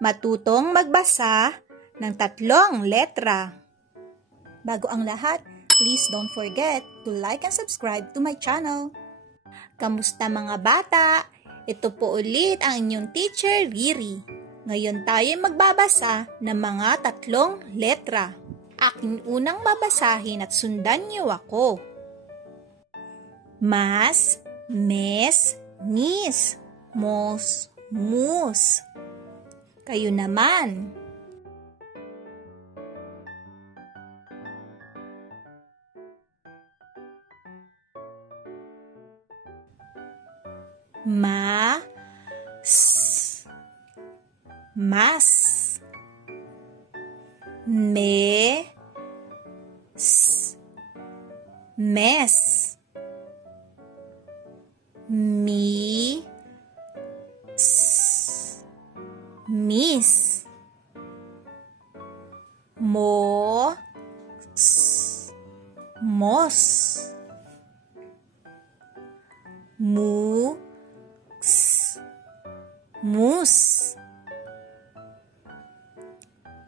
matutong magbasa ng 3 letra. Bago ang lahat, please don't forget to like and subscribe to my channel. Kamusta mga bata? Ito po ulit ang inyong teacher Riri. Ngayon tayo magbabasa ng mga 3 letra. Aking unang babasahin at sundan niyo ako. Mas, mes, mis, mos, mus. Kayo naman. Ma, s, mas. Me, s, mes. Mi, s, mis. Mo, s, mos. Mu, s, mus.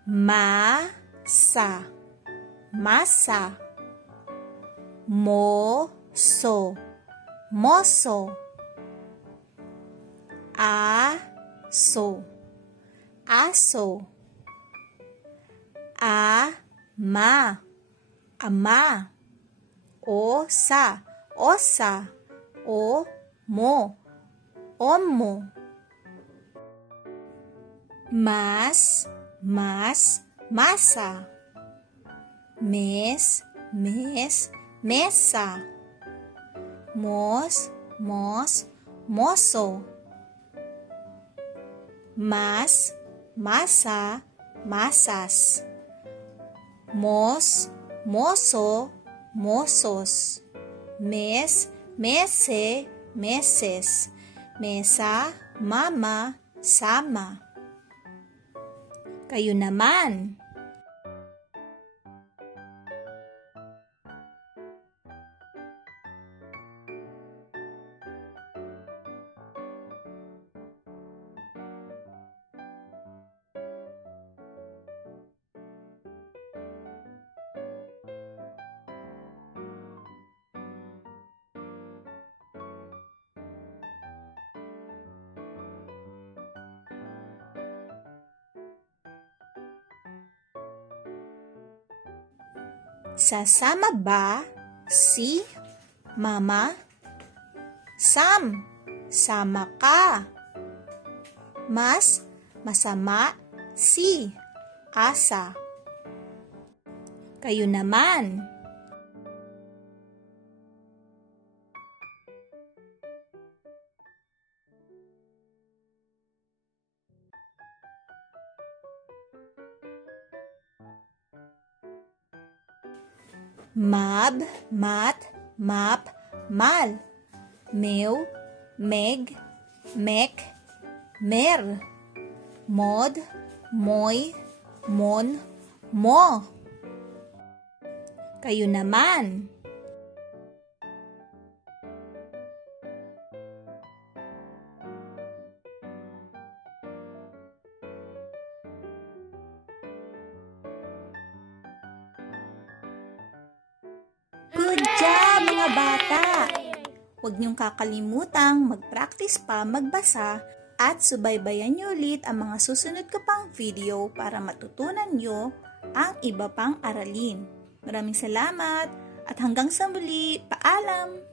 Ma-sa, masa. Mo-so, moso. A-so, aso. A-ma, ama. O-sa, osa. O-mo, omo. Mas, mas, masa. Mes, mes, mesa. Mos, mos, moso. Mas, masa, masas. Mos, moso, mosos. Mes, mese, meses. Mesa, mama, sama. Kayo naman. Sasama ba si mama? Sam, sama ka. Mas, masama si asa. Kayo naman. Mab, mat, map, mal. Meu, meg, mek, mer. Mod, moy, mon, mo. Kayo naman. Good job mga bata! Huwag niyong kakalimutang mag-practice pa magbasa at subaybayan niyo ulit ang mga susunod ko pang video para matutunan niyo ang iba pang aralin. Maraming salamat at hanggang sa muli, paalam!